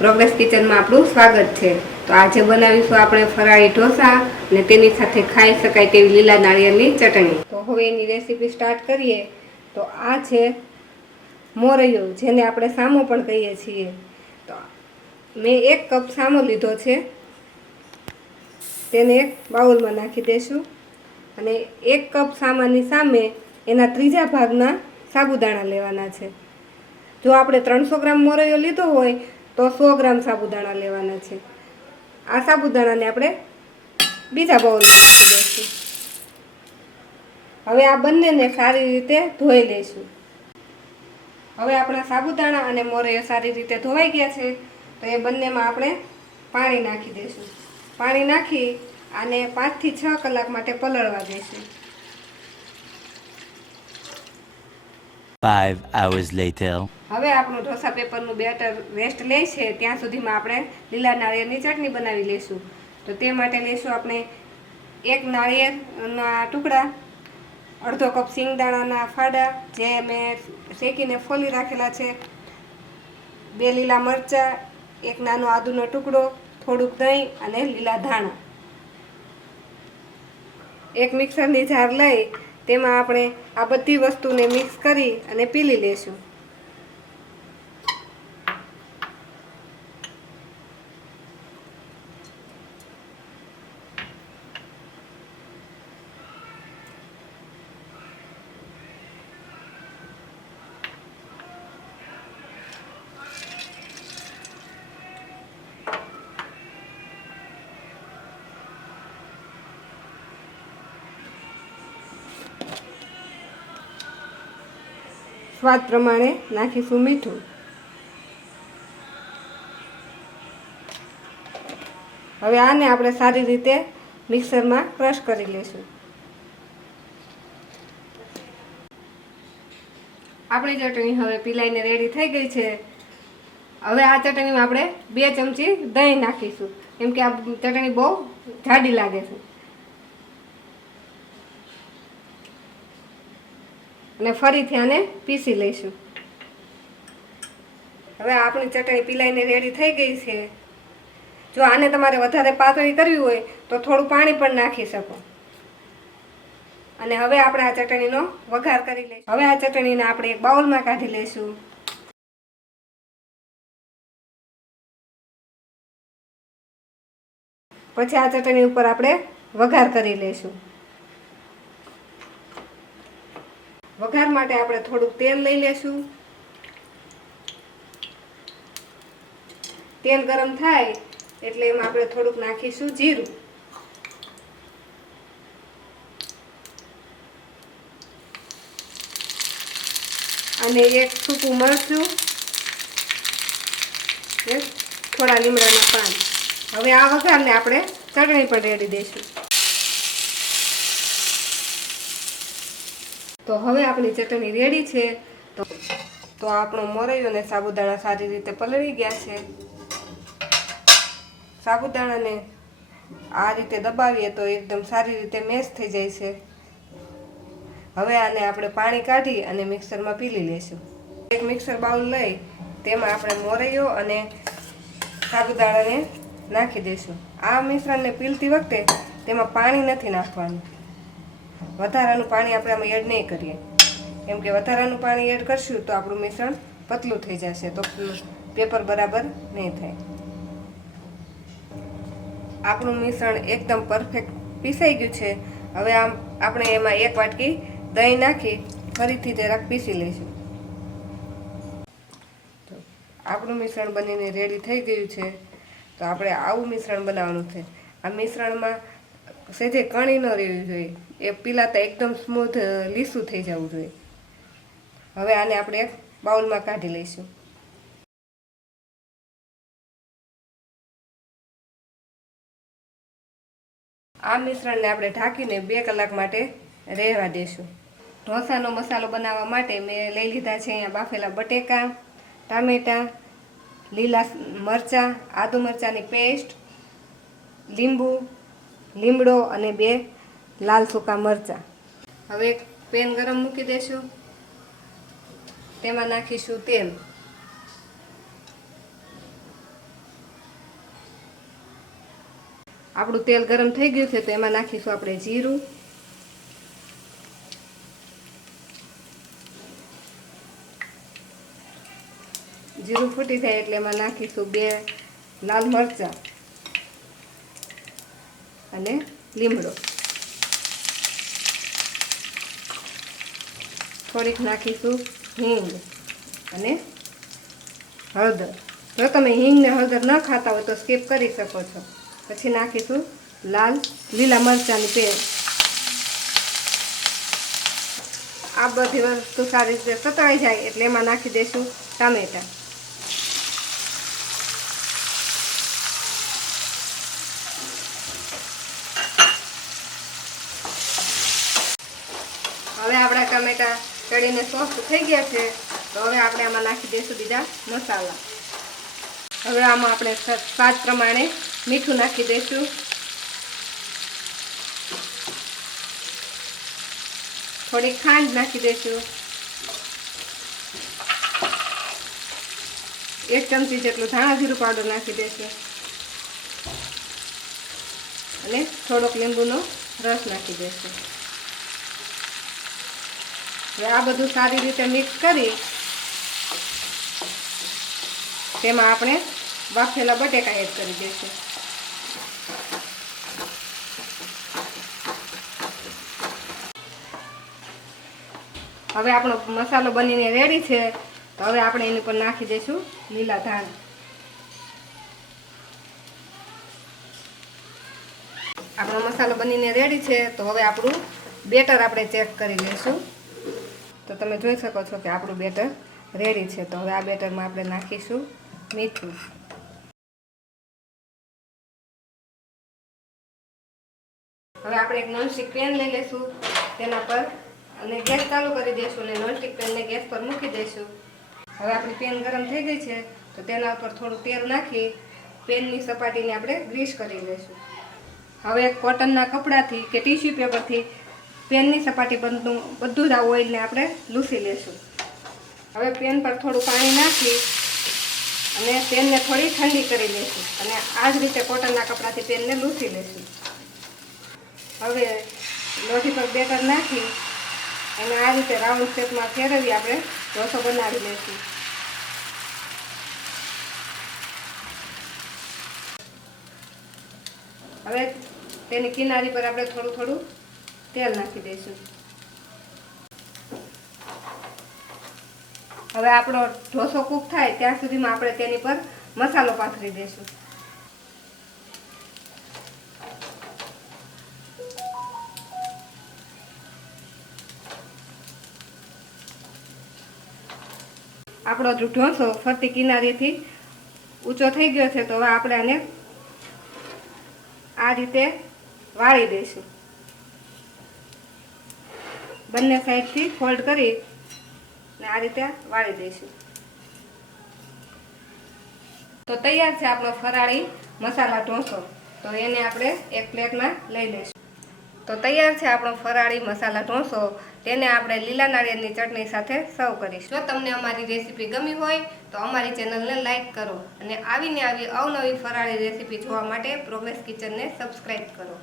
Progress કિચનમાં આપણું સ્વાગત છે। તો આજે બનાવીશું આપણે ફરાળી ઢોસા અને તેની સાથે ખાઈ શકાય તેવી લીલા નાળિયેરની ચટણી। તો હવે એની રેસીપી સ્ટાર્ટ કરીએ। તો આ છે મોરૈયો, જેને આપણે સામો પણ કહીએ છીએ। તો મેં 1 કપ સામો લીધો છે, તેને એક બાઉલમાં નાખી દેશું અને 1 કપ સામાની સામે એના ત્રીજા ભાગના સાબુદાણા લેવાના છે। જો આપણે 300 ગ્રામ મોરૈયો લીધો હોય તો 100 ગ્રામ સાબુદાણા લેવાના છે। આ સાબુદાણાને આપણે બીજા બાઉલમાં નાખી દઈશું। હવે આ બંનેને સારી રીતે ધોઈ લઈશું। હવે આપણા સાબુદાણા અને મોરૈયો સારી રીતે ધોવાઈ ગયા છે, તો એ બંનેમાં આપણે પાણી નાખી દઈશું। પાણી નાખી આને 5 થી 6 કલાક માટે પલળવા દઈશું। 5 hours later. હવે આપણું ઢોસા પેપરનું બેટર રેસ્ટ લે છે ત્યાં સુધીમાં આપણે લીલા નાળિયેરની ચટણી બનાવી લઈશું। તો તે માટે લઈશું આપણે 1 નાળિયેરના ટુકડા, અડધો કપ સિંગદાણાના ફાડા જે મેં શેકીને ફોલી રાખેલા છે, 2 લીલા મરચાં, 1 નાનો આદુનો ટુકડો, થોડુંક દહીં અને લીલા ધાણા। 1 મિક્સરની જાર લઈ તેમાં આપણે આ બધી વસ્તુને મિક્સ કરી અને પીલી લેશું। સ્વાદ પ્રમાણે નાખીશું મીઠું। હવે આને આપણે સારી રીતે મિક્સરમાં ક્રશ કરી લઈશું। આપણી ચટણી હવે પીલાઈને રેડી થઈ ગઈ છે। હવે આ ચટણીમાં આપણે 2 ચમચી દહીં નાખીશું, કેમ કે આ ચટણી બહુ જાડી લાગે છે। અને ફરીથી આને પીસી લઈશું। હવે આપણી ચટણી પીલાઈને રેડી થઈ ગઈ છે। જો આને તમારે વધારે પાતળી કરવી હોય તો થોડું પાણી પણ નાખી શકો। અને હવે આપણે આ ચટણીનો વઘાર કરી લઈશું। હવે આ ચટણીને આપણે એક બાઉલમાં કાઢી લઈશું। પછી આ ચટણી ઉપર આપણે વઘાર કરી લઈશું। વઘાર માટે આપણે થોડુંક તેલ લઈ લેશું। તેલ ગરમ થાય એટલે એમાં આપણે થોડુંક નાખીશું જીરું, અને 1 સૂકું મરચું, થોડા લીમડાના પાન। હવે આ વઘારને આપણે ચટણી પર રેડી દઈશું। તો હવે આપણી ચટણી રેડી છે। તો આપણો મોરૈયો અને સાબુદાણા સારી રીતે પલળી ગયા છે। સાબુદાણાને આ રીતે દબાવીએ તો એકદમ સારી રીતે મેશ થઈ જાય છે। હવે આને આપણે પાણી કાઢી અને મિક્સરમાં પીલી લઈશું। એક મિક્સર બાઉલ લઈ તેમાં આપણે મોરૈયો અને સાબુદાણાને નાખી દઈશું। આ મિશ્રણને પીલતી વખતે તેમાં પાણી નથી નાખવાનું, વધારાનું પાણી આપણે આમાં એડ નહીં કરીએ, કેમ કે વધારાનું પાણી એડ કરશું તો આપણું મિશ્રણ પતલું થઈ જશે, તો પેપર બરાબર નહીં થાય। આપણું મિશ્રણ એકદમ પરફેક્ટ પીસાઈ ગયું છે। હવે આપણે એમાં 1 વાટકી દહીં નાખી ફરીથી જરાક પીસી લઈશું। તો આપણું મિશ્રણ બનીને રેડી થઈ ગયું છે। તો આપણે આવું મિશ્રણ બનાવવાનું છે। આ મિશ્રણમાં સહેજે કણી ન રહેવી જોઈએ, એ પીલાતા એકદમ સ્મૂથ લીસું થઈ જવું જોઈએ। હવે આને આપણે એક બાઉલમાં કાઢી લઈશું। આ મિશ્રણને આપણે ઢાંકીને 2 કલાક માટે રહેવા દઈશું। ઢોસાનો મસાલો બનાવવા માટે મેં લઈ લીધા છે અહીંયા બાફેલા બટેકા, ટામેટાં, લીલા મરચાં, આદુ મરચાંની પેસ્ટ, લીંબુ, લીમડો અને 2 લાલ સૂકા મરચાં। હવે એક પેન ગરમ મૂકી દઈશું, તેમાં નાખીશું તેલ। આપણું તેલ ગરમ થઈ ગયું છે તો એમાં નાખીશું આપણે જીરું, જીરું ફૂટી જાય એટલે એમાં નાખીશું 2 લાલ મરચાં અને લીમડો, થોડીક નાખીશું હિંગ અને હળદર. જો તમે હિંગ ને હળદર ન ખાતા હોય તો સ્કીપ કરી શકો છો. પછી નાખીશું લીલા મરચાંની પેસ્ટ. આ બધી વસ્તુ સારી રીતે સતળાઈ જાય એટલે એમાં નાખી દઈશું ટામેટાં. હવે આપણા ટામેટાં ચડીને સોફ્ટ થઈ ગયા છે તો હવે આપણે આમાં નાખી દઈશું બીજા મસાલા. હવે આમાં આપણે સ્વાદ પ્રમાણે મીઠું નાખી દઈશું, થોડી ખાંડ નાખી દઈશું, 1 ચમચી જેટલું ધાણા જીરું પાવડર નાખી દઈશું અને થોડોક લીંબુનો રસ નાખી દઈશું. હવે આ બધું સારી રીતે મિક્સ કરી તેમાં આપણે બાફેલા બટેકા એડ કરી દઈશું. હવે આપણો મસાલો બનીને રેડી છે તો હવે આપણે એની પર નાખી દઈશું લીલા ધાણા. આપણો મસાલો બનીને રેડી છે તો હવે આપણું બેટર આપણે ચેક કરી લઈશું. તો તમે જોઈ શકો છો કે આપણું બેટર રેડી છે. તો હવે આ બેટરમાં આપણે નાખીશું મીઠું, હવે આપણે એક નોનસ્ટિક પેન લઈ લઈશું, તેના પર અને ગેસ ચાલુ કરી દઈશું અને નોનસ્ટિક પેનને ગેસ પર મૂકી દઈશું. હવે આપણી પેન ગરમ થઈ ગઈ છે તો તેના ઉપર થોડું તેલ નાખી પેનની સપાટીને આપણે ગ્રીસ કરી લઈશું. હવે કોટનના કપડાથી કે ટીશ્યુ પેપરથી પેનની સપાટી બધું જ આ ઓઇલને આપણે લૂછી લઈશું. હવે પેન પર થોડું પાણી નાખી અને પેનને થોડી ઠંડી કરી લઈશું અને આ જ રીતે કોટનના કપડાથી પેનને લૂછી લઈશું. હવે લોઢી પર બેટર નાખી અને આ રીતે રાઉન્ડ શેપમાં ફેરવી આપણે ઢોસો બનાવી લઈશું. હવે તેની કિનારી પર આપણે થોડું થોડું તેલ નાખી દઈશું. હવે આપણો ઢોસો કૂક થાય ત્યાં સુધીમાં આપણે તેની પર મસાલો પાથરી દઈશું. આપણો ઢોસો ફરતી કિનારીથી ઊંચો થઈ ગયો છે તો હવે આપણે આને આ રીતે વાળી દઈશું. બંને સાઈડથી ફોલ્ડ કરી ને આ રીતે વાળી દઈશું. તો તૈયાર છે આપણો ફરાળી મસાલા ઢોસો. તો એને આપણે એક પ્લેટમાં લઈ લઈશું. તો તૈયાર છે આપણો ફરાળી મસાલા ઢોસો. તેને આપણે લીલા નાળિયેરની ચટણી સાથે સર્વ કરીશું. જો તમને અમારી રેસીપી ગમી હોય તો અમારી ચેનલને લાઈક કરો અને આવી અવનવી ફરાળી રેસીપી જોવા માટે પ્રોગ્રેસ કિચનને સબસ્ક્રાઈબ કરો.